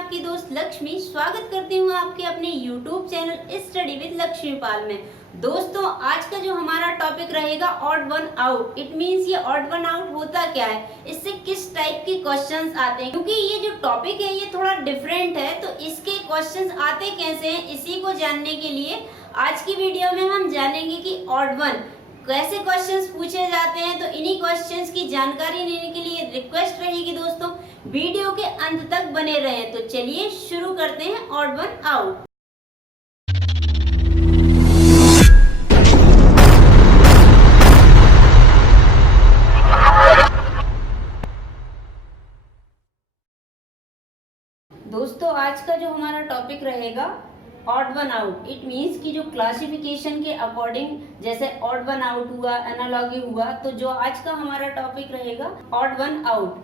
आपकी दोस्त लक्ष्मी स्वागत करती हूँ आपके अपने YouTube channel study with Lakshmi Pal में। दोस्तों, आज का जो हमारा टॉपिक रहेगा odd one out. It means ये ऑड वन आउट होता क्या है, इससे किस टाइप के क्वेश्चंस आते हैं। क्योंकि ये जो टॉपिक है ये थोड़ा डिफरेंट है, तो इसके क्वेश्चंस आते कैसे हैं, इसी को जानने के लिए आज की वीडियो में हम जानेंगे कि ऑड वन कैसे क्वेश्चंस पूछे जाते हैं। तो इन्हीं क्वेश्चंस की जानकारी लेने के लिए रिक्वेस्ट रहेगी दोस्तों, वीडियो के अंत तक बने रहें। तो चलिए शुरू करते हैं ऑड वन आउट। दोस्तों, आज का जो हमारा टॉपिक रहेगा odd one out. It means कि जो क्लासिफिकेशन के अकॉर्डिंग जैसे ऑड वन आउट हुआ, एनालॉगी हुआ, तो जो आज का हमारा टॉपिक रहेगा odd one out.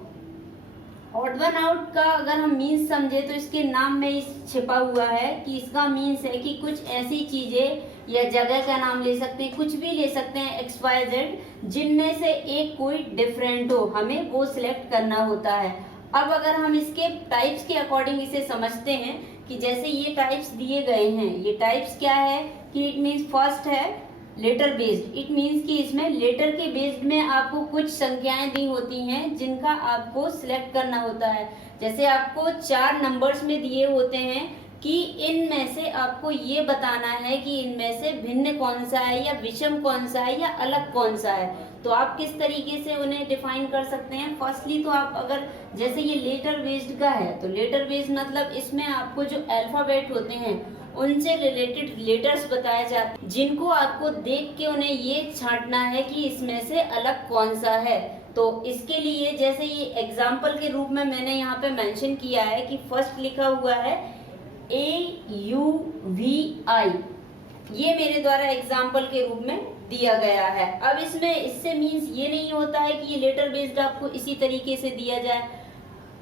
Odd one out का अगर हम मीन्स समझे तो इसके नाम में छिपा हुआ है कि इसका मीन्स है कि कुछ ऐसी चीजें या जगह का नाम ले सकते हैं, कुछ भी ले सकते हैं XYZ, जिनमें से एक कोई डिफरेंट हो, हमें वो सिलेक्ट करना होता है। अब अगर हम इसके टाइप्स के अकॉर्डिंग इसे समझते हैं कि जैसे ये टाइप्स दिए गए हैं, ये टाइप्स क्या है कि इट मीन्स फर्स्ट है लेटर बेस्ड। इट मीन्स कि इसमें लेटर के बेस्ड में आपको कुछ संख्याएं दी होती हैं जिनका आपको सिलेक्ट करना होता है। जैसे आपको 4 नंबर्स में दिए होते हैं कि इनमें से आपको ये बताना है कि इनमें से भिन्न कौन सा है या विषम कौन सा है या अलग कौन सा है। तो आप किस तरीके से उन्हें डिफाइन कर सकते हैं। फर्स्टली तो आप अगर जैसे ये लेटर बेस्ड का है तो लेटर बेस्ड मतलब इसमें आपको जो अल्फाबेट होते हैं उनसे रिलेटेड लेटर्स बताए जाते हैं, जिनको आपको देख के उन्हें ये छांटना है कि इसमें से अलग कौन सा है। तो इसके लिए जैसे ये एग्जाम्पल के रूप में मैंने यहाँ पे मेंशन किया है कि फर्स्ट लिखा हुआ है AUVI, ये मेरे द्वारा एग्जाम्पल के रूप में दिया गया है। अब इसमें इससे मीन्स ये नहीं होता है कि ये लेटर बेस्ड आपको इसी तरीके से दिया जाए।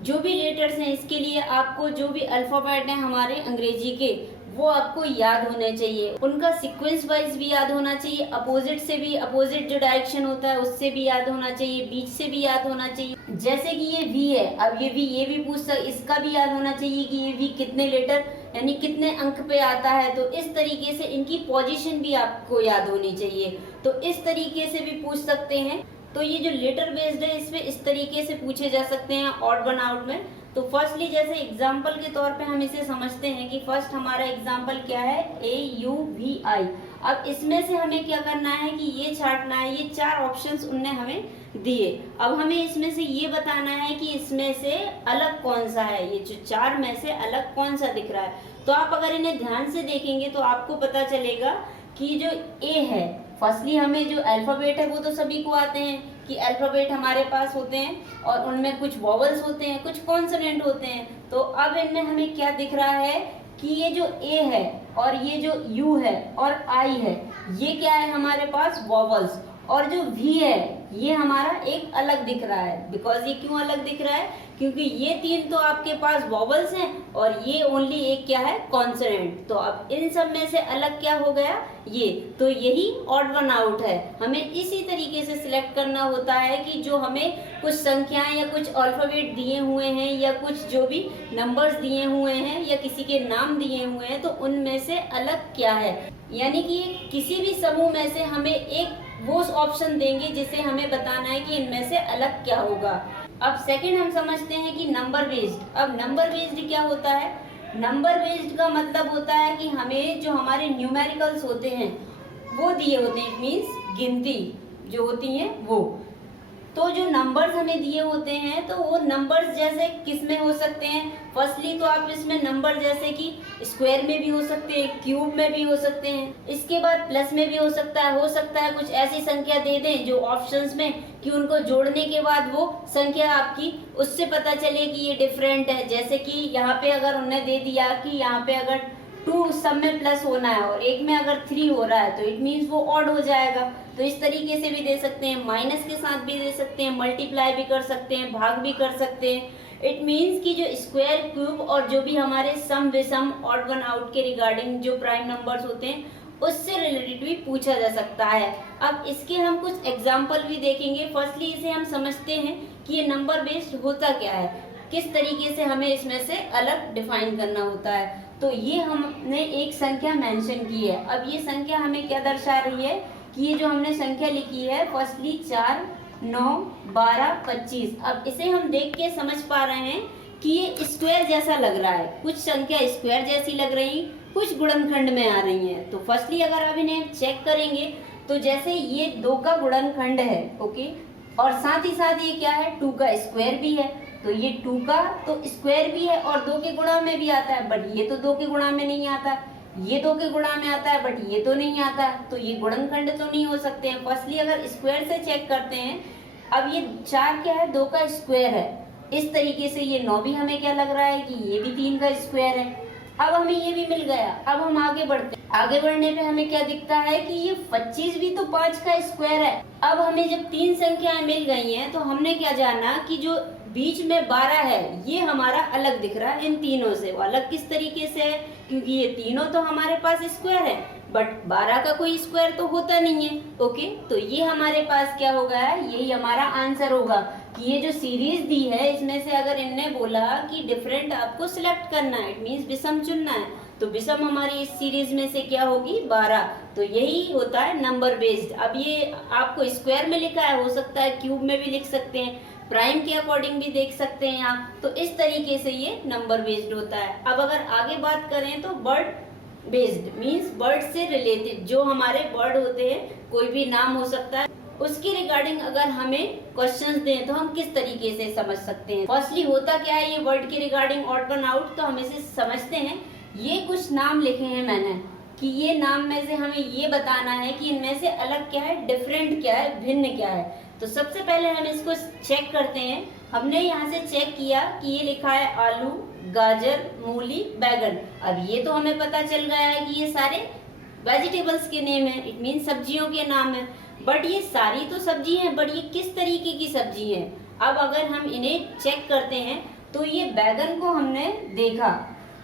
जो भी लेटर्स हैं इसके लिए आपको जो भी अल्फाबेट हैं हमारे अंग्रेजी के, वो आपको याद होने चाहिए। उनका सीक्वेंस वाइज भी याद होना चाहिए, अपोजिट से भी, अपोजिट जो डायरेक्शन होता है उससे भी याद होना चाहिए, बीच से भी याद होना चाहिए। जैसे कि ये V है, अब ये भी पूछ सकते, इसका भी याद होना चाहिए कि ये V कितने लेटर यानी कितने अंक पे आता है। तो इस तरीके से इनकी पोजीशन भी आपको याद होनी चाहिए। तो इस तरीके से भी पूछ सकते हैं। तो ये जो लेटर बेस्ड है इसमें इस तरीके से पूछे जा सकते हैं ऑड वन आउट में। तो फर्स्टली जैसे एग्जाम्पल के तौर पे हम इसे समझते हैं कि फर्स्ट हमारा एग्जाम्पल क्या है AUVI। अब इसमें से हमें क्या करना है कि ये छांटना है, ये 4 ऑप्शंस उनने हमें दिए। अब हमें इसमें से ये बताना है कि इसमें से अलग कौन सा है, ये जो 4 में से अलग कौन सा दिख रहा है। तो आप अगर इन्हें ध्यान से देखेंगे तो आपको पता चलेगा कि जो A है, फर्स्टली हमें जो अल्फाबेट है वो तो सभी को आते हैं कि अल्फाबेट हमारे पास होते हैं और उनमें कुछ वॉवल्स होते हैं, कुछ कॉन्सोनेंट होते हैं। तो अब इनमें हमें क्या दिख रहा है कि ये जो A है और ये जो U है और I है, ये क्या है हमारे पास वॉवल्स, और जो V है ये हमारा एक अलग दिख रहा है। बिकॉज ये क्यों अलग दिख रहा है, क्योंकि ये 3 तो आपके पास वॉवल्स हैं और ये ओनली एक क्या है कॉन्सोनेंट। तो अब इन सब में से अलग क्या हो गया ये, तो यही ऑड वन आउट है। हमें इसी तरीके से सिलेक्ट करना होता है कि जो हमें कुछ संख्याएं या कुछ अल्फाबेट दिए हुए हैं या कुछ जो भी नंबर्स दिए हुए हैं या किसी के नाम दिए हुए हैं, तो उनमें से अलग क्या है। यानी कि किसी भी समूह में से हमें एक वो ऑप्शन देंगे जिसे हमें बताना है कि इनमें से अलग क्या होगा। अब सेकंड हम समझते हैं कि नंबर बेस्ड। अब नंबर बेस्ड क्या होता है, नंबर बेस्ड का मतलब होता है कि हमें जो हमारे न्यूमेरिकल्स होते हैं वो दिए होते हैं। इट मीन्स गिनती जो होती हैं वो, तो जो नंबर्स हमें दिए होते हैं तो वो नंबर्स जैसे किस में हो सकते हैं। फर्स्टली तो आप इसमें नंबर जैसे कि स्क्वायर में भी हो सकते हैं, क्यूब में भी हो सकते हैं, इसके बाद प्लस में भी हो सकता है कुछ ऐसी संख्या दे दें जो ऑप्शंस में कि उनको जोड़ने के बाद वो संख्या आपकी उससे पता चले कि ये डिफरेंट है। जैसे कि यहाँ पे अगर उन्होंने दे दिया कि यहाँ पे अगर 2 सब में प्लस होना है और एक में अगर 3 हो रहा है तो इट मीन्स वो ऑड हो जाएगा। तो इस तरीके से भी दे सकते हैं, माइनस के साथ भी दे सकते हैं, मल्टीप्लाई भी कर सकते हैं, भाग भी कर सकते हैं। इट मीन्स कि जो स्क्वायर, क्यूब और जो भी हमारे सम विषम ऑड वन आउट के रिगार्डिंग जो प्राइम नंबर्स होते हैं उससे रिलेटेड भी पूछा जा सकता है। अब इसके हम कुछ एग्जाम्पल भी देखेंगे। फर्स्टली इसे हम समझते हैं कि ये नंबर बेस्ड होता क्या है। किस तरीके से हमें इसमें से अलग डिफाइन करना होता है। तो ये हमने एक संख्या मेंशन की है। अब ये संख्या हमें क्या दर्शा रही है कि ये जो हमने संख्या लिखी है फर्स्टली 4, 9, 12, 25। अब इसे हम देख के समझ पा रहे हैं कि ये स्क्वायर जैसा लग रहा है, कुछ संख्या स्क्वायर जैसी लग रही, कुछ गुणनखंड में आ रही हैं। तो फर्स्टली अगर अब इन्हें चेक करेंगे तो जैसे ये 2 का गुणनखंड है, ओके, और साथ ही साथ ये क्या है 2 का स्क्वायर भी है। तो ये 2 का तो स्क्वायर भी है और 2 के गुणा में भी आता है, बट ये तो 2 के गुणा में नहीं आता। ये 2 के गुणा में आता है बट ये तो नहीं आता, तो ये गुणनखंड तो नहीं हो सकते हैं। फर्स्टली अगर स्क्वायर से चेक करते हैं, अब ये 4 क्या है 2 का स्क्वायर है, इस तरीके से ये 9 भी हमें क्या लग रहा है कि ये भी 3 का स्क्वायर है। अब हमें ये भी मिल गया। अब हम आगे बढ़ते हैं, आगे बढ़ने पे हमें क्या दिखता है कि ये 25 भी तो 5 का स्क्वायर है। अब हमें जब 3 संख्याएं मिल गई हैं तो हमने क्या जाना कि जो बीच में 12 है ये हमारा अलग दिख रहा है इन तीनों से। वो अलग किस तरीके से है, क्योंकि ये तीनों तो हमारे पास स्क्वायर है बट 12 का कोई स्क्वायर तो होता नहीं है, ओके। तो ये हमारे पास क्या होगा, यही हमारा आंसर होगा कि ये जो सीरीज दी है इसमें से अगर इनने बोला कि डिफरेंट आपको सिलेक्ट करना है, इट मींस विषम चुनना है, तो विषम हमारी इस सीरीज में से क्या होगी 12। तो यही होता है नंबर बेस्ड। अब ये आपको स्क्वायर में लिखा है, हो सकता है क्यूब में भी लिख सकते हैं, प्राइम के अकॉर्डिंग भी देख सकते हैं आप। तो इस तरीके से ये नंबर बेस्ड होता है। अब अगर आगे बात करें तो बर्ड बेस्ड मींस बर्ड से रिलेटेड, जो हमारे बर्ड होते हैं कोई भी नाम हो सकता है, उसकी रिगार्डिंग अगर हमें क्वेश्चंस दें तो हम किस तरीके से समझ सकते हैं। फर्स्टली होता क्या है, ये वर्ड की रिगार्डिंग ऑड वन आउट, तो हम इसे समझते हैं। ये कुछ नाम लिखे हैं मैंने कि ये नाम में से हमें ये बताना है कि इनमें से अलग क्या है, डिफरेंट क्या है, भिन्न क्या है। तो सबसे पहले हम इसको चेक करते हैं। हमने यहाँ से चेक किया कि ये लिखा है आलू, गाजर, मूली, बैगन। अब ये तो हमें पता चल गया है कि ये सारे वेजिटेबल्स के नेम है, इट मीन सब्जियों के नाम है। बट ये सारी तो सब्जी हैं, बट ये किस तरीके की सब्जी है। अब अगर हम इन्हें चेक करते हैं तो ये बैगन को हमने देखा,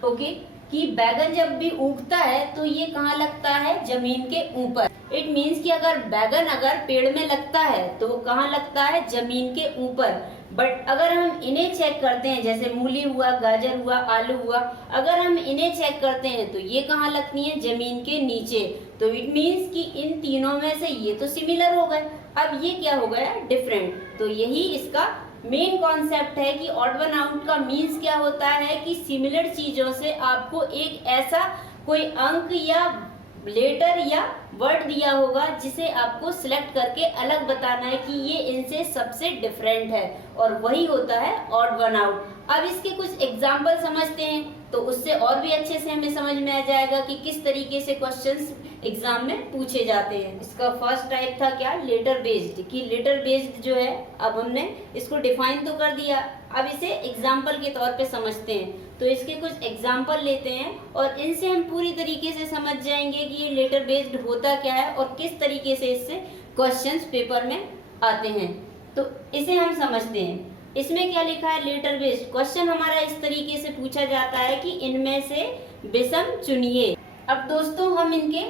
ओके, कि बैगन जब भी उगता है तो ये कहाँ लगता है, जमीन के ऊपर। इट मीन्स कि अगर बैगन अगर पेड़ में लगता है तो वो कहाँ लगता है, जमीन के ऊपर। बट अगर हम इन्हें चेक करते हैं, जैसे मूली हुआ, गाजर हुआ, आलू हुआ, अगर हम इन्हें चेक करते हैं तो ये कहाँ लगती हैं, जमीन के नीचे। तो इट मीन्स कि इन तीनों में से ये तो सिमिलर हो गए, अब ये क्या हो गया, डिफरेंट। तो यही इसका मेन कॉन्सेप्ट है कि ऑड वन आउट का मीन्स क्या होता है कि सिमिलर चीजों से आपको एक ऐसा कोई अंक या लेटर या वर्ड दिया होगा जिसे आपको सिलेक्ट करके अलग बताना है कि ये इनसे सबसे डिफरेंट है, और वही होता है ऑड वन आउट। अब इसके कुछ एग्जाम्पल समझते हैं तो उससे और भी अच्छे से हमें समझ में आ जाएगा कि किस तरीके से क्वेश्चंस एग्जाम में पूछे जाते हैं। इसका फर्स्ट टाइप था क्या, लेटर बेस्ड, कि लेटर बेस्ड जो है अब हमने इसको डिफाइन तो कर दिया, अब इसे एग्जाम्पल के तौर पे समझते हैं। तो इसके कुछ एग्जाम्पल लेते हैं और इनसे हम पूरी तरीके से समझ जाएंगे कि ये लेटर बेस्ड होता क्या है और किस तरीके से इससे क्वेश्चंस पेपर में आते हैं। तो इसे हम समझते हैं। इसमें क्या लिखा है, लेटर बेस्ड क्वेश्चन हमारा इस तरीके से पूछा जाता है कि इनमें से विषम चुनिए। अब दोस्तों हम इनके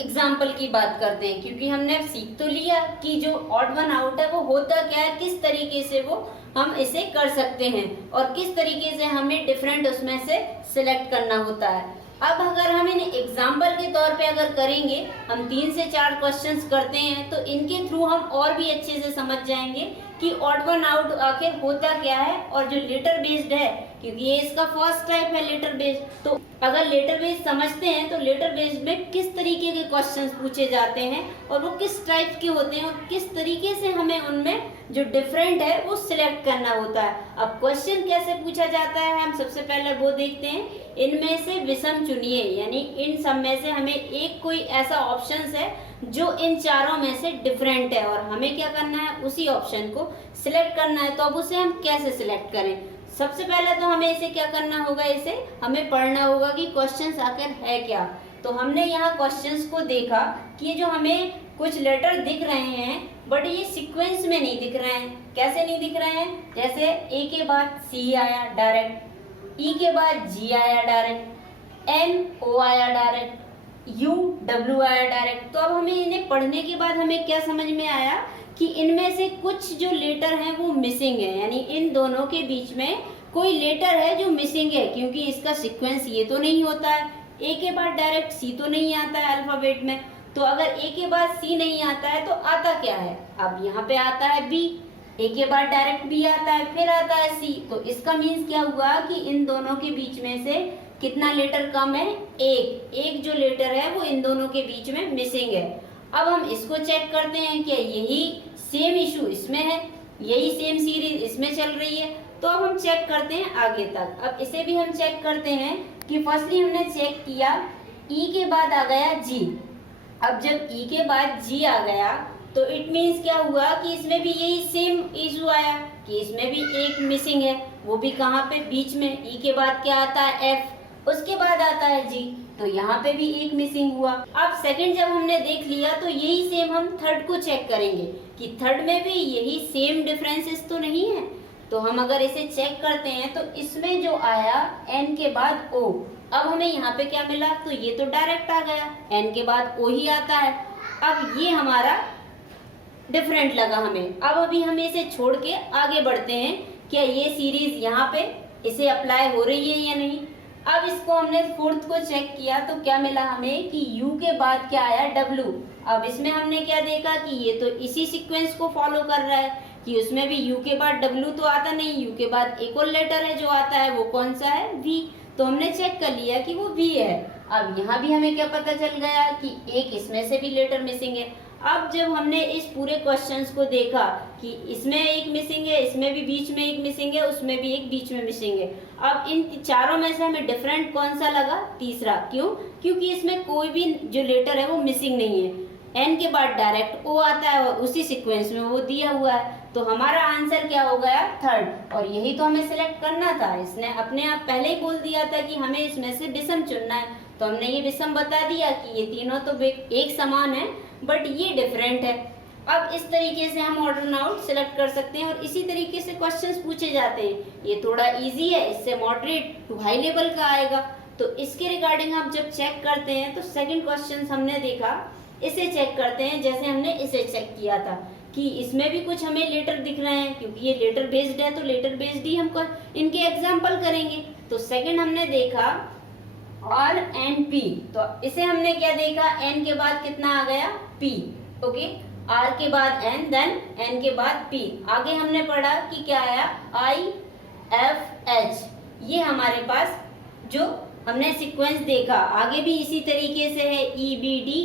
एग्जाम्पल की बात करते हैं, क्योंकि हमने सीख तो लिया कि जो ऑड वन आउट है वो होता क्या है, किस तरीके से वो हम इसे कर सकते हैं और किस तरीके से हमें डिफरेंट उसमें से सिलेक्ट करना होता है। अब अगर हम इन एग्जाम्पल के तौर पे अगर करेंगे, हम 3 से 4 क्वेश्चंस करते हैं तो इनके थ्रू हम और भी अच्छे से समझ जाएंगे कि ऑड वन आउट आखिर होता क्या है। और जो लेटर बेस्ड है, क्योंकि ये इसका फर्स्ट टाइप है लेटर बेस्ड, तो अगर लेटर बेस्ड समझते हैं तो लेटर बेस्ड में किस तरीके के क्वेश्चंस पूछे जाते हैं और वो किस टाइप के होते हैं और किस तरीके से हमें उनमें जो डिफरेंट है वो सिलेक्ट करना होता है। अब क्वेश्चन कैसे पूछा जाता है, हम सबसे पहले वो देखते हैं। इनमें से विषम चुनिए, यानी इन सब में से हमें एक कोई ऐसा ऑप्शन है जो इन चारों में से डिफरेंट है और हमें क्या करना है, उसी ऑप्शन को सिलेक्ट करना है। तो अब उसे हम कैसे सिलेक्ट करें, सबसे पहले तो हमें इसे क्या करना होगा, इसे हमें पढ़ना होगा कि क्वेश्चंस आखिर है क्या। तो हमने यहाँ क्वेश्चंस को देखा कि ये जो हमें कुछ लेटर दिख रहे हैं बट ये सीक्वेंस में नहीं दिख रहे हैं। कैसे नहीं दिख रहे हैं, जैसे ए के बाद सी आया डायरेक्ट, ई के बाद जी आया डायरेक्ट, एन ओ आया डायरेक्ट, यू डब्ल्यू आया डायरेक्ट। तो अब हमें इन्हें पढ़ने के बाद हमें क्या समझ में आया कि इनमें से कुछ जो लेटर हैं वो मिसिंग है, यानी इन दोनों के बीच में कोई लेटर है जो मिसिंग है, क्योंकि इसका सीक्वेंस ये तो नहीं होता है, ए के बाद डायरेक्ट सी तो नहीं आता है अल्फाबेट में। तो अगर ए के बाद सी नहीं आता है तो आता क्या है, अब यहाँ पे आता है बी, ए के बाद डायरेक्ट बी आता है, फिर आता है सी। तो इसका मीन्स क्या हुआ कि इन दोनों के बीच में से कितना लेटर कम है, एक जो लेटर है वो इन दोनों के बीच में मिसिंग है। अब हम इसको चेक करते हैं कि यही सेम इशू इसमें है, यही सेम सीरीज इसमें चल रही है। तो अब हम चेक करते हैं आगे तक। अब इसे भी हम चेक करते हैं कि फर्स्टली हमने चेक किया ई के बाद आ गया जी। अब जब ई के बाद जी आ गया तो इट मीन्स क्या हुआ कि इसमें भी यही सेम इशू आया कि इसमें भी एक मिसिंग है, वो भी कहाँ पे, बीच में। ई के बाद क्या आता है एफ, उसके बाद आता है जी, तो यहाँ पे भी एक मिसिंग हुआ। अब सेकंड जब हमने देख लिया तो यही सेम हम थर्ड को चेक करेंगे कि थर्ड में भी यही सेम डिफरेंसेस तो नहीं है। तो हम अगर इसे चेक करते हैं तो इसमें जो आया एन के बाद ओ, अब हमें यहाँ पे क्या मिला, तो ये तो डायरेक्ट आ गया, एन के बाद ओ ही आता है। अब ये हमारा डिफरेंट लगा हमें। अब अभी हम इसे छोड़ के आगे बढ़ते हैं, क्या ये सीरीज यहाँ पे इसे अप्लाई हो रही है या नहीं। अब इसको हमने फोर्थ को चेक किया तो क्या मिला हमें कि U के बाद क्या आया W। अब इसमें हमने क्या देखा कि ये तो इसी सीक्वेंस को फॉलो कर रहा है कि उसमें भी U के बाद W तो आता नहीं, U के बाद एक और लेटर है जो आता है, वो कौन सा है, V। तो हमने चेक कर लिया कि वो V है। अब यहाँ भी हमें क्या पता चल गया कि एक इसमें से भी लेटर मिसिंग है। अब जब हमने इस पूरे क्वेश्चंस को देखा कि इसमें एक मिसिंग है, इसमें भी बीच में एक मिसिंग है, उसमें भी एक बीच में मिसिंग है। अब इन चारों में से हमें डिफरेंट कौन सा लगा, तीसरा। क्यों, क्योंकि इसमें कोई भी जो लेटर है वो मिसिंग नहीं है, एन के बाद डायरेक्ट ओ आता है और उसी सीक्वेंस में वो दिया हुआ है। तो हमारा आंसर क्या हो गया, थर्ड। और यही तो हमें सिलेक्ट करना था, इसने अपने आप पहले ही बोल दिया था कि हमें इसमें से विषम चुनना है। तो हमने ये विषम बता दिया कि ये तीनों तो एक समान है बट ये डिफरेंट है। अब इस तरीके से हम ऑड एंड आउट सिलेक्ट कर सकते हैं और इसी तरीके से क्वेश्चंस पूछे जाते हैं। ये थोड़ा इजी है, इससे मॉडरेट टू हाई लेवल का आएगा। तो इसके रिगार्डिंग आप जब चेक करते हैं तो सेकंड क्वेश्चन हमने देखा, इसे चेक करते हैं जैसे हमने इसे चेक किया था कि इसमें भी कुछ हमें लेटर दिख रहे हैं, क्योंकि ये लेटर बेस्ड है तो लेटर बेस्ड ही हमको इनके एग्जाम्पल करेंगे। तो सेकंड हमने देखा R and P, तो इसे हमने क्या देखा, N के बाद कितना आ गया, P। ओके, R के बाद N, देन N के बाद P। आगे हमने पढ़ा कि क्या आया, I F H। ये हमारे पास जो हमने सीक्वेंस देखा, आगे भी इसी तरीके से है, E B D।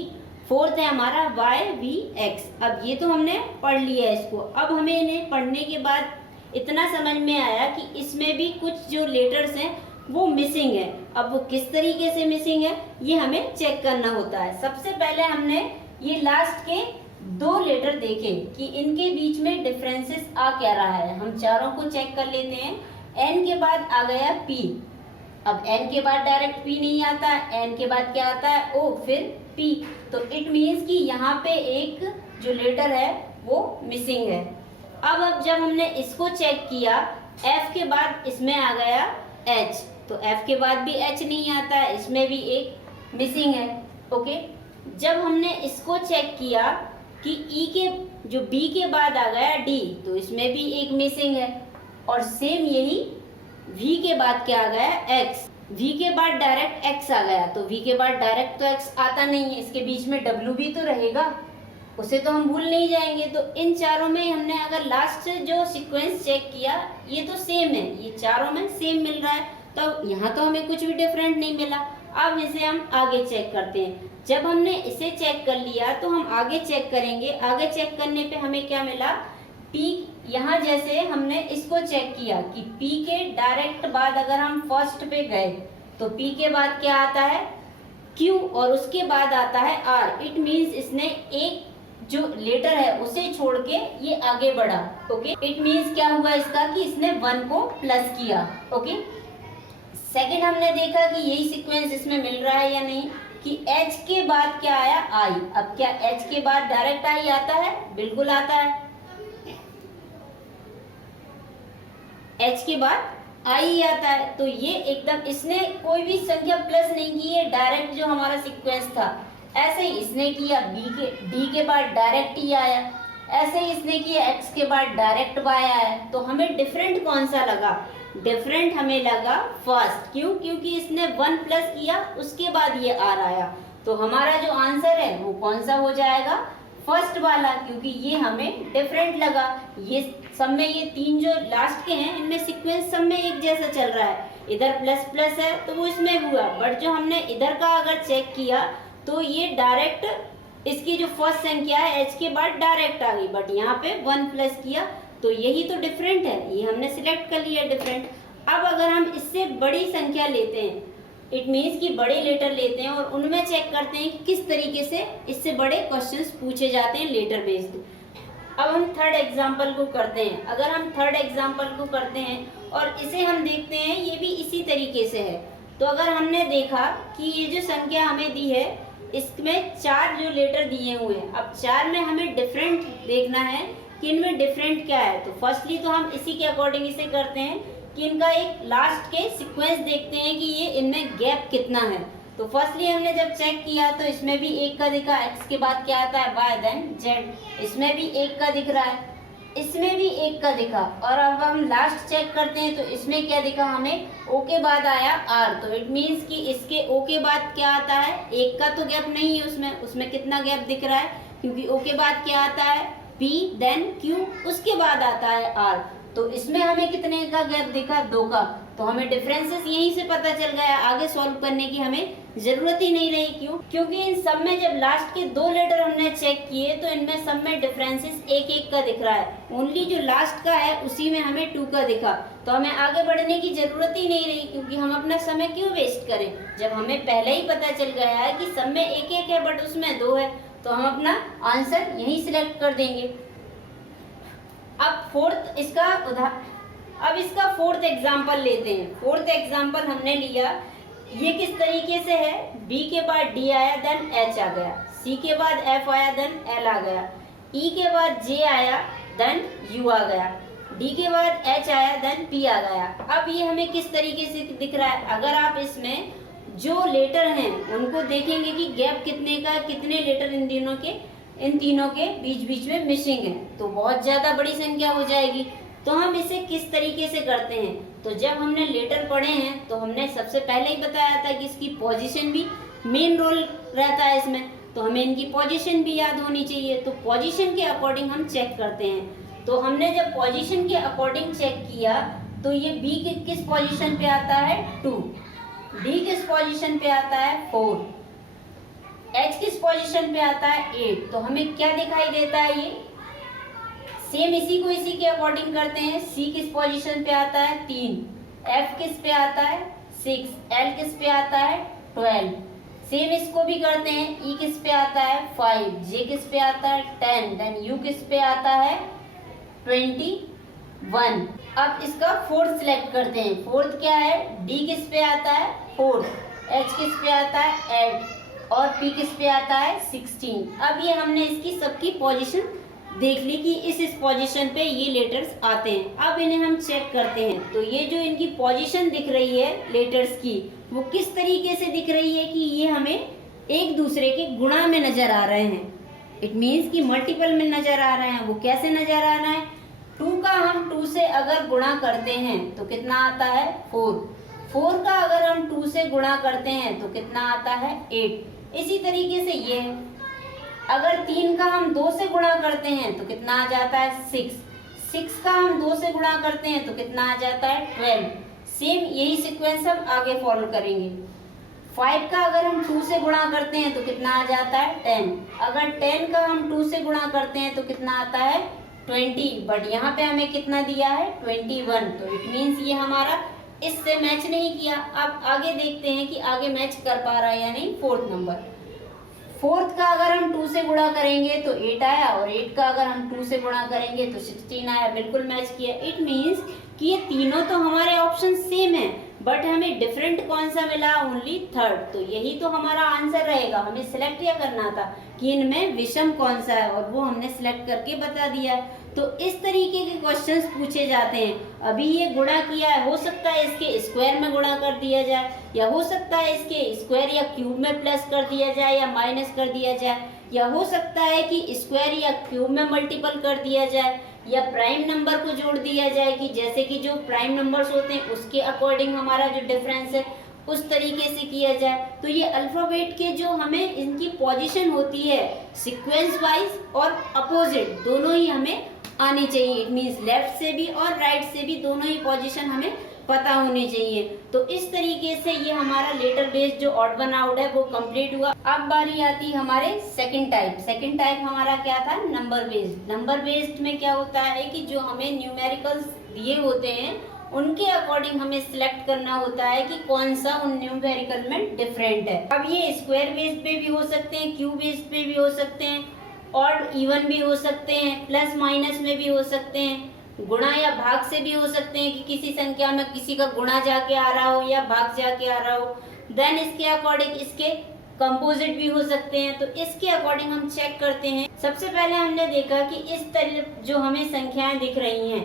फोर्थ है हमारा Y V X। अब ये तो हमने पढ़ लिया है इसको। अब हमें इन्हें पढ़ने के बाद इतना समझ में आया कि इसमें भी कुछ जो लेटर्स हैं वो मिसिंग है। अब वो किस तरीके से मिसिंग है ये हमें चेक करना होता है। सबसे पहले हमने ये लास्ट के दो लेटर देखे कि इनके बीच में डिफरेंसेस आ क्या रहा है। हम चारों को चेक कर लेते हैं। N के बाद आ गया P। अब N के बाद डायरेक्ट P नहीं आता, N के बाद क्या आता है, O, फिर P। तो इट मीन्स कि यहाँ पे एक जो लेटर है वो मिसिंग है। अब जब हमने इसको चेक किया, F के बाद इसमें आ गया H, तो F के बाद भी H नहीं आता है, इसमें भी एक मिसिंग है। ओके, जब हमने इसको चेक किया कि E के जो B के बाद आ गया D, तो इसमें भी एक मिसिंग है। और सेम यही V के बाद क्या आ गया, X। V के बाद डायरेक्ट X आ गया, तो V के बाद डायरेक्ट तो X आता नहीं है, इसके बीच में W भी तो रहेगा, उसे तो हम भूल नहीं जाएंगे। तो इन चारों में हमने अगर लास्ट जो सीक्वेंस चेक किया, ये तो सेम है, ये चारों में सेम मिल रहा है, तो यहाँ तो हमें कुछ भी डिफरेंट नहीं मिला। अब इसे हम आगे चेक करते हैं। जब हमने इसे चेक कर लिया तो हम आगे चेक करेंगे। आगे चेक करने पे हमें क्या मिला, P। यहाँ जैसे हमने इसको चेक किया कि P के डायरेक्ट बाद अगर हम फर्स्ट पे गए तो P के बाद क्या आता है, Q, और उसके बाद आता है R। इट मीन्स इसने एक जो लेटर है उसे छोड़ के ये आगे बढ़ा। ओके, इट मीन्स क्या हुआ इसका कि इसने 1 को प्लस किया। ओके, सेकंड हमने देखा कि यही सीक्वेंस इसमें मिल रहा है या नहीं, कि H के बाद क्या आया, I। अब क्या H के बाद डायरेक्ट I आता है, बिल्कुल आता है, H के बाद I ही आता है। तो ये एकदम इसने कोई भी संख्या प्लस नहीं की है, डायरेक्ट जो हमारा सीक्वेंस था ऐसे ही इसने किया। D के बाद डायरेक्ट E आया, ऐसे ही इसने किया, X के बाद डायरेक्ट Y आया। तो हमें डिफरेंट कौन सा लगा, डिफरेंट हमें लगा फर्स्ट। क्यों? क्योंकि इसने 1 प्लस किया उसके बाद ये आर आया, तो हमारा जो आंसर है वो कौन सा हो जाएगा? फर्स्ट वाला, क्योंकि ये हमें डिफरेंट लगा। ये सब में ये 3 जो लास्ट के हैं इनमें सीक्वेंस सब में एक जैसा चल रहा है, इधर प्लस प्लस है तो वो इसमें हुआ, बट जो हमने इधर का अगर चेक किया तो ये डायरेक्ट इसकी जो फर्स्ट संख्या है एच के बाद डायरेक्ट आ गई, बट यहाँ पे 1 प्लस किया तो यही तो डिफरेंट है, ये हमने सिलेक्ट कर लिया डिफरेंट। अब अगर हम इससे बड़ी संख्या लेते हैं, इट मीन्स कि बड़े लेटर लेते हैं और उनमें चेक करते हैं कि किस तरीके से इससे बड़े क्वेश्चंस पूछे जाते हैं लेटर बेस्ड। अब हम थर्ड एग्जाम्पल को करते हैं। अगर हम थर्ड एग्जाम्पल को करते हैं और इसे हम देखते हैं, ये भी इसी तरीके से है। तो अगर हमने देखा कि ये जो संख्या हमें दी है इसमें 4 जो लेटर दिए हुए हैं, अब 4 में हमें डिफरेंट देखना है कि इनमें डिफरेंट क्या है। तो फर्स्टली तो हम इसी के अकॉर्डिंग इसे करते हैं कि इनका एक लास्ट के सीक्वेंस देखते हैं कि ये इनमें गैप कितना है। तो फर्स्टली हमने जब चेक किया तो इसमें भी 1 का दिखा, x के बाद क्या आता है y देन z, इसमें भी 1 का दिख रहा है, इसमें भी 1 का दिखा, और अब हम लास्ट चेक करते हैं तो इसमें क्या दिखा हमें, o के बाद आया r। तो इट मीन्स कि इसके o के बाद क्या आता है, 1 का तो गैप नहीं है उसमें कितना गैप दिख रहा है, क्योंकि o के बाद क्या आता है p देन q, उसके बाद आता है r। तो इसमें हमें कितने का गैप दिखा, 2 का। तो हमें डिफरेंसेस यहीं से पता चल गया, आगे सॉल्व करने की हमें जरूरत ही नहीं रही। क्यों? क्योंकि इन सब में जब लास्ट के 2 लेटर हमने चेक किए तो इनमें सब में डिफरेंसेस 1-1 का दिख रहा है, ओनली जो लास्ट का है उसी में हमें 2 का दिखा। तो हमें आगे बढ़ने की जरूरत ही नहीं रही, क्योंकि हम अपना समय क्यों वेस्ट करें जब हमें पहले ही पता चल गया है कि सब में 1-1 है बट उसमें 2 है। तो हम अपना आंसर यही सिलेक्ट कर देंगे। अब इसका फोर्थ एग्जाम्पल लेते हैं। फोर्थ एग्जाम्पल हमने लिया, ये किस तरीके से है, B के बाद D आया देन H आ गया, C के बाद F आया देन L आ गया, E के बाद J आया देन U आ गया, D के बाद H आया देन P आ गया। अब ये हमें किस तरीके से दिख रहा है, अगर आप इसमें जो लेटर हैं उनको देखेंगे कि गैप कितने का, कितने लेटर इन तीनों के बीच में मिसिंग है, तो बहुत ज्यादा बड़ी संख्या हो जाएगी। तो हम इसे किस तरीके से करते हैं, तो जब हमने लेटर पढ़े हैं तो हमने सबसे पहले ही बताया था कि इसकी पोजीशन भी मेन रोल रहता है इसमें, तो हमें इनकी पोजीशन भी याद होनी चाहिए। तो पोजीशन के अकॉर्डिंग हम चेक करते हैं। तो हमने जब पोजीशन के अकॉर्डिंग चेक किया तो ये B किस पोजीशन पे आता है 2, D किस पोजीशन पे आता है 4, H किस पोजीशन पे आता है 8। तो हमें क्या दिखाई देता है, ये सेम इसी के अकॉर्डिंग करते हैं। C किस पोजीशन पे आता है 3, F किस पे आता है 6, L किस पे आता है 12। सेम इसको भी करते हैं, E किस पे आता है 5, J किस पे आता है 10, देन U किस पे आता है 21। अब इसका फोर्थ सिलेक्ट करते हैं। फोर्थ क्या है, D किस पे आता है 4, H किस पे आता है 8 और P किस पे आता है 16। अब ये हमने इसकी सबकी पोजीशन देख ली कि इस पोजीशन पे ये लेटर्स आते हैं। अब इन्हें हम चेक करते हैं। तो ये जो इनकी पोजीशन दिख रही है लेटर्स की, वो किस तरीके से दिख रही है कि ये हमें एक दूसरे के गुणा में नजर आ रहे हैं, इट मीन्स कि मल्टीपल में नजर आ रहे हैं। वो कैसे नजर आ रहा है, 2 का हम 2 से अगर गुणा करते हैं तो कितना आता है 4 का अगर हम 2 से गुणा करते हैं तो कितना आता है 8। इसी तरीके से ये है, अगर 3 का हम 2 से गुणा करते हैं तो कितना आ जाता है 6 का हम 2 से गुणा करते हैं तो कितना आ जाता है 12। सेम यही सीक्वेंस हम आगे फॉलो करेंगे। 5 का अगर हम 2 से गुणा करते हैं तो कितना आ जाता है 10, अगर 10 का हम 2 से गुणा करते हैं तो कितना आता है 20, बट यहाँ पे हमें कितना दिया है 21। तो इट मीन्स ये हमारा इससे मैच नहीं किया। अब आगे देखते हैं कि आगे मैच कर पा रहा है या नहीं। फोर्थ नंबर, फोर्थ का अगर हम 2 से गुणा करेंगे तो 8 आया, और 8 का अगर हम 2 से गुणा करेंगे तो 16 आया, बिल्कुल मैच किया। इट मीन्स कि ये तीनों तो हमारे ऑप्शन सेम है, बट हमें डिफरेंट कौन सा मिला, ओनली थर्ड। तो यही तो हमारा आंसर रहेगा। हमें सिलेक्ट क्या करना था कि इनमें विषम कौन सा है, और वो हमने सिलेक्ट करके बता दिया है। तो इस तरीके के क्वेश्चंस पूछे जाते हैं। अभी ये गुणा किया है, हो सकता है इसके स्क्वायर में गुणा कर दिया जाए, या हो सकता है इसके स्क्वायर या क्यूब में प्लस कर दिया जाए या माइनस कर दिया जाए, या हो सकता है कि स्क्वायर या क्यूब में मल्टीपल कर दिया जाए, या प्राइम नंबर को जोड़ दिया जाए कि जैसे कि जो प्राइम नंबर्स होते हैं उसके अकॉर्डिंग हमारा जो डिफरेंस है उस तरीके से किया जाए। तो ये अल्फाबेट के जो हमें इनकी पोजीशन होती है सीक्वेंस वाइज और अपोजिट दोनों ही हमें आनी चाहिए। इट मींस लेफ्ट से भी और राइट से भी दोनों ही पोजीशन हमें पता होनी चाहिए। तो इस तरीके से ये हमारा लेटर बेस्ड जो ऑड वन आउट है वो कंप्लीट हुआ। अब बारी आती हमारे सेकंड टाइप। सेकंड टाइप हमारा क्या था, नंबर बेस्ड। नंबर बेस्ड में क्या होता है कि जो हमें न्यूमेरिकल्स दिए होते हैं उनके अकॉर्डिंग हमें सिलेक्ट करना होता है कि कौन सा उन न्यूमेरिकल में डिफरेंट है। अब ये स्क्वायर बेस्ड पे भी हो सकते हैं, क्यूब बेस्ड पे भी हो सकते हैं, ऑड इवन भी हो सकते हैं, प्लस माइनस में भी हो सकते हैं, गुणा या भाग से भी हो सकते हैं कि किसी संख्या में किसी का गुणा जाके आ रहा हो या भाग जाके आ रहा हो। देन इसके अकॉर्डिंग इसके कंपोजिट भी हो सकते हैं। तो इसके अकॉर्डिंग हम चेक करते हैं। सबसे पहले हमने देखा कि इस तरह जो हमें संख्याएं दिख रही हैं,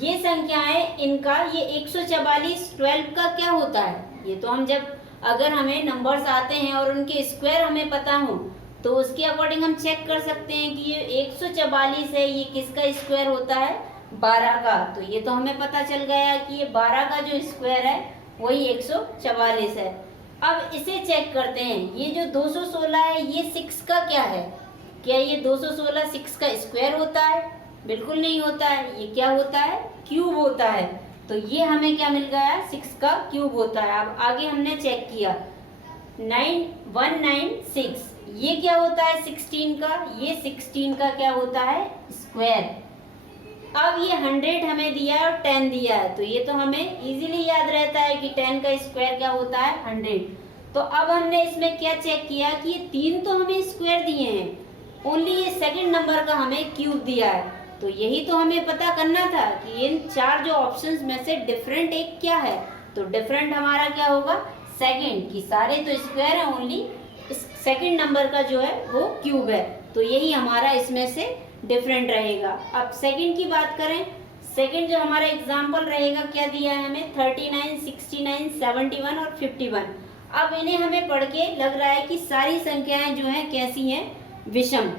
ये संख्याएं इनका ये 144 12 का क्या होता है, ये तो हम जब अगर हमें नंबर्स आते हैं और उनके स्क्वायर हमें पता हो तो उसके अकॉर्डिंग हम चेक कर सकते हैं कि ये 144 है, ये किसका स्क्वायर होता है, 12 का। तो ये तो हमें पता चल गया कि ये 12 का जो स्क्वायर है वही 144 है। अब इसे चेक करते हैं, ये जो 216 है ये 6 का क्या है, क्या ये 216 6 का स्क्वायर होता है, बिल्कुल नहीं होता है। ये क्या होता है, क्यूब होता है। तो ये हमें क्या मिल गया, 6 का क्यूब होता है। अब आगे हमने चेक किया 9196, ये क्या होता है 16 का, ये 16 का क्या होता है स्क्वायर। अब ये 100 हमें दिया है और 10 दिया है, तो ये तो हमें इजीली याद रहता है कि 10 का स्क्वायर क्या होता है 100। तो अब हमने इसमें क्या चेक किया कि ये 3 तो हमें स्क्वायर दिए हैं, ओनली ये सेकंड नंबर का हमें क्यूब दिया है। तो यही तो हमें पता करना था कि इन 4 जो ऑप्शंस में से डिफरेंट एक क्या है। तो डिफरेंट हमारा क्या होगा, सेकंड, की सारे तो स्क्वायर है, ओनली सेकंड नंबर का जो है वो क्यूब है। तो यही हमारा इसमें से डिफरेंट रहेगा। अब सेकंड की बात करें, सेकंड जो हमारा एग्जाम्पल रहेगा क्या दिया है हमें, 39, 69, 71 और 51। अब इन्हें हमें पढ़ के लग रहा है कि सारी संख्याएं जो हैं कैसी हैं, विषम।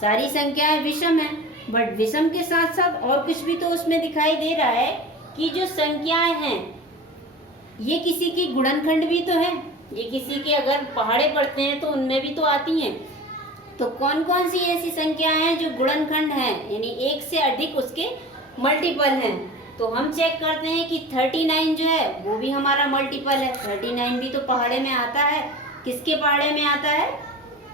सारी संख्याएं विषम हैं, बट विषम के साथ साथ और कुछ भी तो उसमें दिखाई दे रहा है कि जो संख्याएं हैं ये किसी की गुणनखंड भी तो है, ये किसी के अगर पहाड़े पढ़ते हैं तो उनमें भी तो आती हैं। तो कौन कौन सी ऐसी संख्याएं हैं जो गुणनखंड हैं, यानी एक से अधिक उसके मल्टीपल हैं। तो हम चेक करते हैं कि 39 जो है वो भी हमारा मल्टीपल है। 39 भी तो पहाड़े में आता है, किसके पहाड़े में आता है,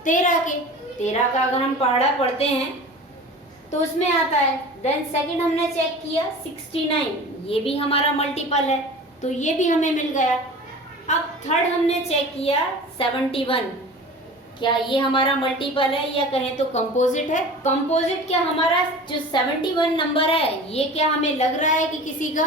13 के। 13 का अगर हम पहाड़ा पढ़ते हैं तो उसमें आता है। देन सेकंड हमने चेक किया 69, ये भी हमारा मल्टीपल है, तो ये भी हमें मिल गया। अब थर्ड हमने चेक किया 71, क्या ये हमारा मल्टीपल है या कहें तो कंपोजिट है। कंपोजिट क्या हमारा जो 71 नंबर है ये क्या हमें लग रहा है कि किसी का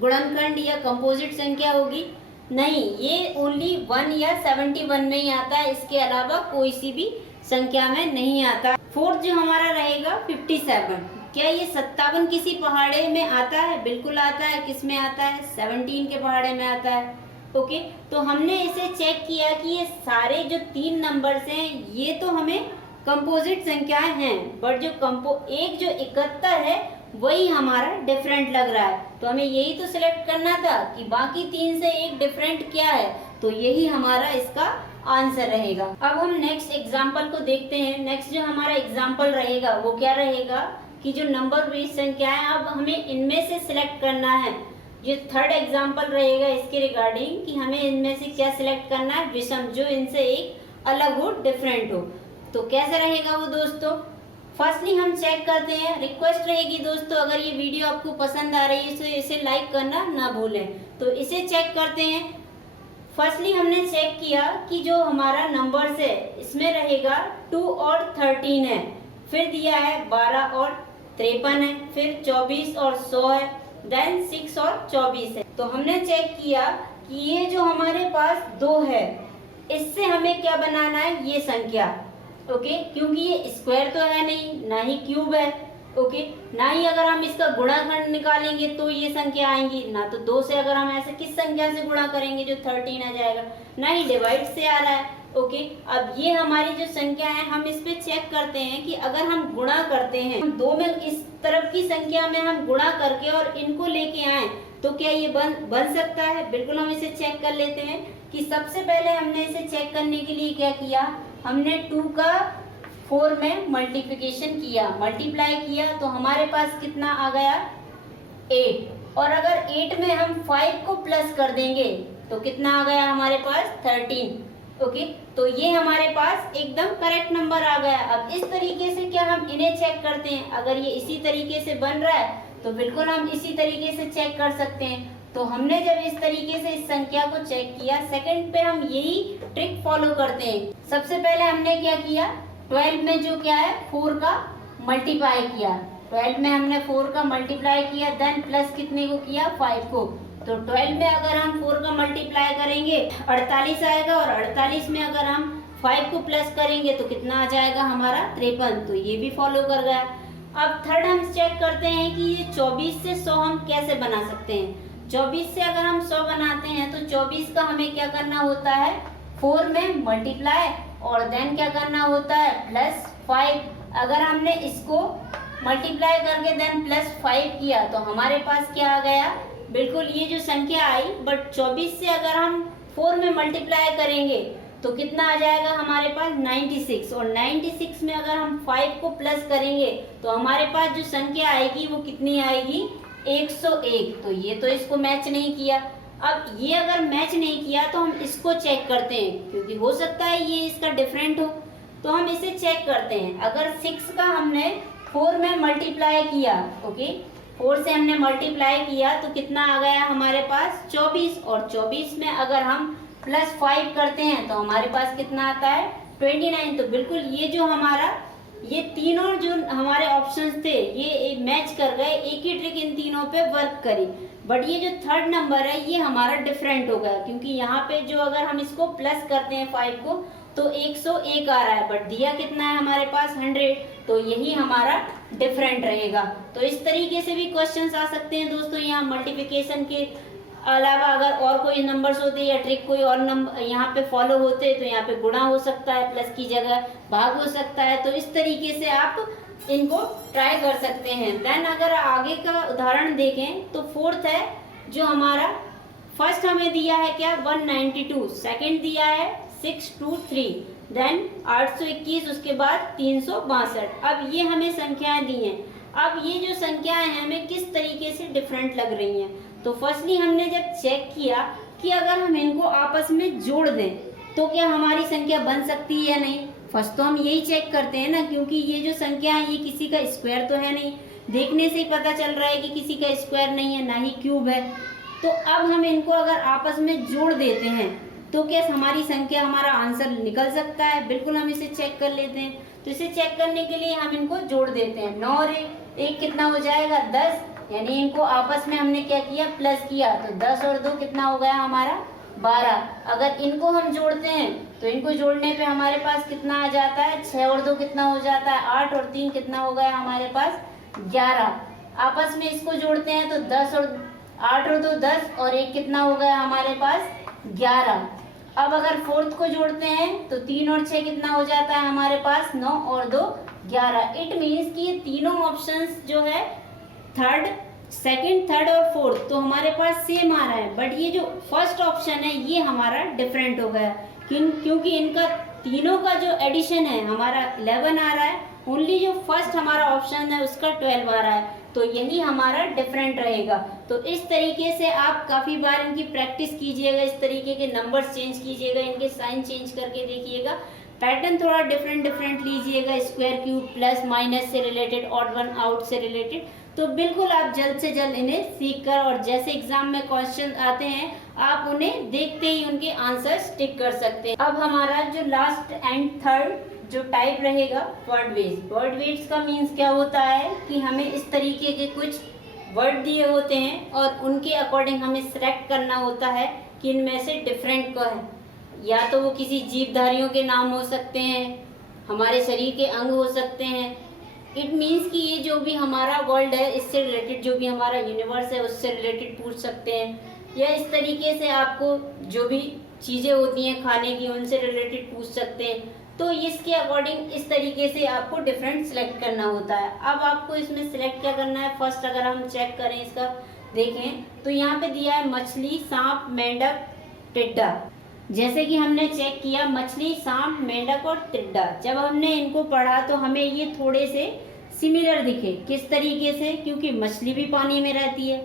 गुणनखंड या कंपोजिट संख्या होगी, नहीं, ये ओनली 1 या 71 में ही आता है, इसके अलावा कोई सी भी संख्या में नहीं आता। फोर्थ जो हमारा रहेगा 57, क्या ये 57 किसी पहाड़े में आता है, बिल्कुल आता है। किस में आता है, 17 के पहाड़े में आता है। ओके, तो हमने इसे चेक किया कि ये सारे जो 3 नंबर्स हैं ये तो हमें कंपोजिट संख्याएं हैं, बट जो एक जो 71 है वही हमारा डिफरेंट लग रहा है। तो हमें यही तो सिलेक्ट करना था कि बाकी 3 से एक डिफरेंट क्या है, तो यही हमारा इसका आंसर रहेगा। अब हम नेक्स्ट एग्जाम्पल को देखते हैं। नेक्स्ट जो हमारा एग्जाम्पल रहेगा वो क्या रहेगा कि जो नंबर बेस्ड संख्याएं, अब हमें इनमें से सिलेक्ट करना है। जो थर्ड एग्जाम्पल रहेगा इसके रिगार्डिंग कि हमें इनमें से क्या सिलेक्ट करना है, विषम, जो इनसे एक अलग हो, डिफरेंट हो। तो कैसे रहेगा वो दोस्तों, फर्स्टली हम चेक करते हैं। रिक्वेस्ट रहेगी दोस्तों, अगर ये वीडियो आपको पसंद आ रही है तो इसे लाइक करना ना भूलें। तो इसे चेक करते हैं। फर्स्टली हमने चेक किया कि जो हमारा नंबर्स है इसमें रहेगा 2 और 13 है, फिर दिया है 12 और 53 है, फिर 24 और 100 है, देन 6 और 24 है। तो हमने चेक किया कि ये जो हमारे पास 2 है इससे हमें क्या बनाना है, ये संख्या। ओके, क्योंकि ये स्क्वायर तो है नहीं, ना ही क्यूब है। ओके, ना ही अगर हम इसका गुणाखंड निकालेंगे तो ये संख्या आएंगी, ना तो 2 से अगर हम ऐसे किस संख्या से गुणा करेंगे जो 13 आ जाएगा, ना ही डिवाइड से आ रहा है। ओके, अब ये हमारी जो संख्या है हम इस पे चेक करते हैं कि अगर हम गुणा करते हैं, हम दो में इस तरफ की संख्या में हम गुणा करके और इनको लेके आए तो क्या ये बन सकता है। बिल्कुल हम इसे चेक कर लेते हैं कि सबसे पहले हमने इसे चेक करने के लिए क्या किया, हमने 2 का 4 में मल्टीप्लिकेशन किया, मल्टीप्लाई किया तो हमारे पास कितना आ गया 8, और अगर 8 में हम 5 को प्लस कर देंगे तो कितना आ गया हमारे पास 13। ओके, तो ये हमारे पास एकदम करेक्ट नंबर आ गया। अब इस तरीके से क्या हम इन्हें चेक करते हैं, अगर ये इसी तरीके से बन रहा है तो बिल्कुल हम इसी तरीके से चेक कर सकते हैं। तो हमने जब इस तरीके से इस संख्या को चेक किया, सेकंड पे हम यही ट्रिक फॉलो करते हैं। सबसे पहले हमने क्या किया, 12 में जो क्या है 4 का मल्टीप्लाई किया, 12 में हमने 4 का मल्टीप्लाई किया, देन प्लस कितने को किया 5 को। तो 12 में अगर हम 4 का मल्टीप्लाई करेंगे 48 आएगा, और 48 में अगर हम 5 को प्लस करेंगे तो कितना आ जाएगा हमारा 53। तो ये भी फॉलो कर गया। अब थर्ड हम चेक करते हैं कि ये 24 से 100 हम कैसे बना सकते हैं। 24 से अगर हम 100 बनाते हैं तो 24 का हमें क्या करना होता है 4 में मल्टीप्लाई, और देन क्या करना होता है प्लस 5। अगर हमने इसको मल्टीप्लाई करके देन प्लस 5 किया तो हमारे पास क्या आ गया, बिल्कुल ये जो संख्या आई, बट 24 से अगर हम 4 में मल्टीप्लाई करेंगे तो कितना आ जाएगा हमारे पास 96, और 96 में अगर हम 5 को प्लस करेंगे तो हमारे पास जो संख्या आएगी वो कितनी आएगी 101। तो ये तो इसको मैच नहीं किया। अब ये अगर मैच नहीं किया तो हम इसको चेक करते हैं, क्योंकि हो सकता है ये इसका डिफरेंट हो, तो हम इसे चेक करते हैं। अगर 6 का हमने 4 में मल्टीप्लाई किया, ओके 4 से हमने मल्टीप्लाई किया तो कितना आ गया हमारे पास 24, और 24 में अगर हम प्लस 5 करते हैं तो हमारे पास कितना आता है 29। तो बिल्कुल ये जो हमारा ये तीनों जो हमारे ऑप्शंस थे ये मैच कर गए, एक ही ट्रिक इन तीनों पे वर्क करी। बट ये जो थर्ड नंबर है ये हमारा डिफरेंट हो गया, क्योंकि यहाँ पे जो अगर हम इसको प्लस करते हैं 5 को तो 101 आ रहा है, बट दिया कितना है हमारे पास 100। तो यही हमारा डिफरेंट रहेगा। तो इस तरीके से भी क्वेश्चंस आ सकते हैं दोस्तों। यहाँ मल्टीप्लिकेशन के अलावा अगर और कोई नंबर्स होते या ट्रिक कोई और नंबर यहाँ पे फॉलो होते तो यहाँ पे गुणा हो सकता है, प्लस की जगह भाग हो सकता है। तो इस तरीके से आप इनको ट्राई कर सकते हैं। देन अगर आगे का उदाहरण देखें तो फोर्थ है जो हमारा, फर्स्ट हमें दिया है क्या 192, सेकंड दिया है 623, देन 821, उसके बाद 362। अब ये हमें संख्याएं दी हैं। अब ये जो संख्याएं हैं हमें किस तरीके से डिफरेंट लग रही हैं। तो फर्स्टली हमने जब चेक किया कि अगर हम इनको आपस में जोड़ दें तो क्या हमारी संख्या बन सकती है या नहीं। फर्स्ट तो हम यही चेक करते हैं ना, क्योंकि ये जो संख्या है ये किसी का स्क्वायर तो है नहीं, देखने से ही पता चल रहा है कि किसी का स्क्वायर नहीं है, ना ही क्यूब है। तो अब हम इनको अगर आपस में जोड़ देते हैं तो क्या हमारी संख्या, हमारा आंसर निकल सकता है। बिल्कुल हम इसे चेक कर लेते हैं। तो इसे चेक करने के लिए हम इनको जोड़ देते हैं। 9 और 1 कितना हो जाएगा 10, यानी इनको आपस में हमने क्या किया प्लस किया, तो 10 और 2 कितना हो गया हमारा 12। अगर इनको हम जोड़ते हैं तो इनको जोड़ने पे हमारे पास कितना आ जाता है 6 और 2 कितना हो जाता है 8, और 3 कितना हो गया हमारे पास 11। आपस में इसको जोड़ते हैं तो 10 और 8 और 2 10, और 1 कितना हो गया हमारे पास 11। अब अगर फोर्थ को जोड़ते हैं तो 3 और 6 कितना हो जाता है हमारे पास 9 और 2 11। इट मीन्स कि ये तीनों ऑप्शंस जो है थर्ड, सेकंड, थर्ड और फोर्थ तो हमारे पास सेम आ रहा है, बट ये जो फर्स्ट ऑप्शन है ये हमारा डिफरेंट हो गया, क्योंकि इनका तीनों का जो एडिशन है हमारा 11 आ रहा है, ओनली जो फर्स्ट हमारा ऑप्शन है उसका 12 आ रहा है। तो यही हमारा डिफरेंट रहेगा। तो इस तरीके से आप काफ़ी बार इनकी प्रैक्टिस कीजिएगा, इस तरीके के नंबर्स चेंज कीजिएगा, इनके साइन चेंज करके देखिएगा, पैटर्न थोड़ा डिफरेंट लीजिएगा, स्क्वायर, क्यूब, प्लस माइनस से रिलेटेड, ऑड वन आउट से रिलेटेड। तो बिल्कुल आप जल्द से जल्द इन्हें सीख कर, और जैसे एग्जाम में क्वेश्चन आते हैं आप उन्हें देखते ही उनके आंसर्स टिक कर सकते हैं। अब हमारा जो लास्ट एंड थर्ड जो टाइप रहेगा वर्ड वेट्स। वर्ड वेट्स का मीन्स क्या होता है कि हमें इस तरीके के कुछ वर्ड दिए होते हैं और उनके अकॉर्डिंग हमें सिलेक्ट करना होता है कि इनमें से डिफरेंट का है। या तो वो किसी जीवधारियों के नाम हो सकते हैं, हमारे शरीर के अंग हो सकते हैं। इट मीन्स कि ये जो भी हमारा वर्ल्ड है इससे रिलेटेड, जो भी हमारा यूनिवर्स है उससे रिलेटेड पूछ सकते हैं। या इस तरीके से आपको जो भी चीज़ें होती हैं खाने की उनसे रिलेटेड पूछ सकते हैं। तो इसके अकॉर्डिंग इस तरीके से आपको डिफरेंट सिलेक्ट करना होता है। अब आपको इसमें सिलेक्ट क्या करना है, फर्स्ट अगर हम चेक करें इसका देखें तो यहाँ पे दिया है मछली, सांप, मेंढक, टिड्डा। जैसे कि हमने चेक किया मछली, सांप, मेंढक और टिड्डा, जब हमने इनको पढ़ा तो हमें ये थोड़े से सिमिलर दिखे। किस तरीके से, क्योंकि मछली भी पानी में रहती है,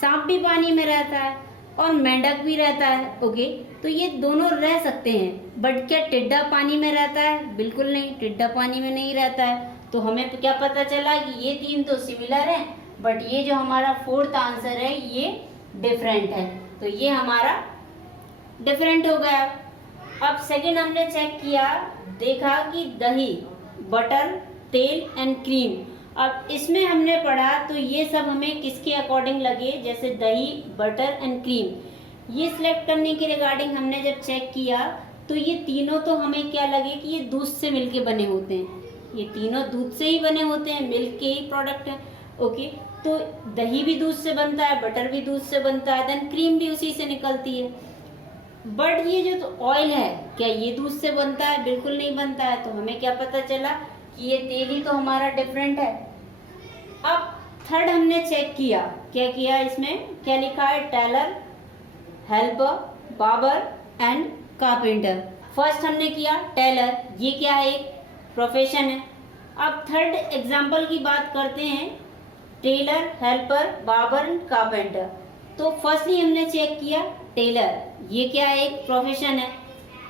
सांप भी पानी में रहता है और मेंढक भी रहता है। ओके, तो ये दोनों रह सकते हैं, बट क्या टिड्डा पानी में रहता है? बिल्कुल नहीं, टिड्डा पानी में नहीं रहता है। तो हमें क्या पता चला कि ये तीन तो सिमिलर हैं, बट ये जो हमारा फोर्थ आंसर है ये डिफरेंट है। तो ये हमारा डिफरेंट हो गया। अब सेकंड हमने चेक किया, देखा कि दही, बटर, तेल एंड क्रीम। अब इसमें हमने पढ़ा तो ये सब हमें किसके अकॉर्डिंग लगे, जैसे दही, बटर एंड क्रीम, ये सिलेक्ट करने के रिगार्डिंग हमने जब चेक किया तो ये तीनों तो हमें क्या लगे कि ये दूध से मिलके बने होते हैं। ये तीनों दूध से ही बने होते हैं, मिल्क के ही प्रोडक्ट हैं। ओके, तो दही भी दूध से बनता है, बटर भी दूध से बनता है, देन क्रीम भी उसी से निकलती है। बट ये जो तो ऑयल है, क्या ये दूध से बनता है? बिल्कुल नहीं बनता है। तो हमें क्या पता चला कि ये तेल ही तो हमारा डिफरेंट है। अब थर्ड हमने चेक किया, क्या किया, इसमें क्या लिखा है, tailor, helper, barber and carpenter. First हमने किया टेलर, ये क्या है, एक प्रोफेशन है। अब थर्ड एग्जाम्पल की बात करते हैं, tailor, helper, barber and carpenter. तो फर्स्टली हमने चेक किया टेलर, ये क्या है, एक प्रोफेशन है।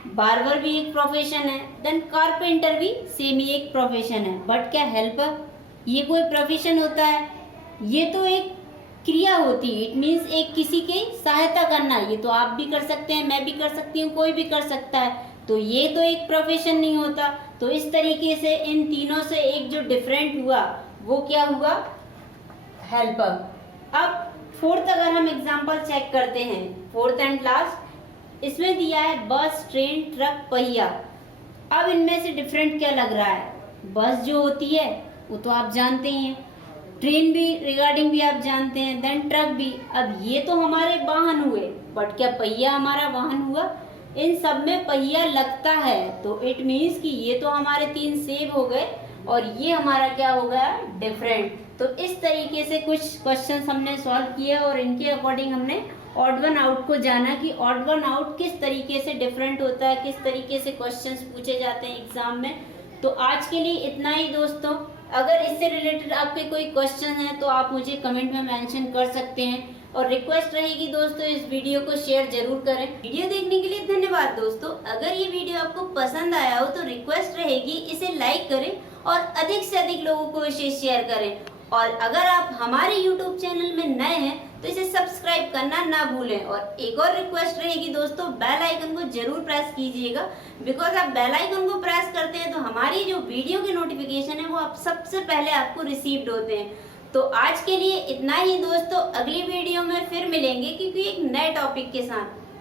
बार्बर भी एक प्रोफेशन है, देन कारपेंटर भी सेम ही एक प्रोफेशन है। बट क्या हेल्पर, ये कोई प्रोफेशन होता है? ये तो एक क्रिया होती है, इट मीन्स एक किसी की सहायता करना। ये तो आप भी कर सकते हैं, मैं भी कर सकती हूँ, कोई भी कर सकता है। तो ये तो एक प्रोफेशन नहीं होता। तो इस तरीके से इन तीनों से एक जो डिफरेंट हुआ वो क्या हुआ, हेल्पर। अब फोर्थ अगर हम एग्जांपल चेक करते हैं, फोर्थ एंड लास्ट, इसमें दिया है बस, ट्रेन, ट्रक, पहिया। अब इनमें से डिफरेंट क्या लग रहा है, बस जो होती है वो तो आप जानते ही हैं, ट्रेन भी रिगार्डिंग भी आप जानते हैं, देन ट्रक भी। अब ये तो हमारे वाहन हुए, बट क्या पहिया हमारा वाहन हुआ? इन सब में पहिया लगता है, तो इट मीन्स कि ये तो हमारे तीन सेम हो गए और ये हमारा क्या हो गया, डिफरेंट। तो इस तरीके से कुछ क्वेश्चंस हमने सॉल्व किए और इनके अकॉर्डिंग हमने ऑड वन आउट को जाना कि ऑड वन आउट किस तरीके से डिफरेंट होता है, किस तरीके से क्वेश्चंस पूछे जाते हैं एग्जाम में। तो आज के लिए इतना ही दोस्तों। अगर इससे रिलेटेड आपके कोई क्वेश्चन है तो आप मुझे कमेंट में मेंशन कर सकते हैं, और रिक्वेस्ट रहेगी दोस्तों इस वीडियो को शेयर जरूर करें। वीडियो देखने के लिए धन्यवाद दोस्तों। अगर ये वीडियो आपको पसंद आया हो तो रिक्वेस्ट रहेगी इसे लाइक करें और अधिक से अधिक लोगों को इसे शेयर करें। और अगर आप हमारे YouTube चैनल में नए हैं तो इसे सब्सक्राइब करना ना भूलें। और एक और रिक्वेस्ट रहेगी दोस्तों, बेल आइकन को जरूर प्रेस कीजिएगा, बिकॉज आप बेल आइकन को प्रेस करते हैं तो हमारी जो वीडियो के नोटिफिकेशन है वो आप सबसे पहले आपको रिसीव्ड होते हैं। तो आज के लिए इतना ही दोस्तों, अगली वीडियो में फिर मिलेंगे क्योंकि एक नए टॉपिक के साथ।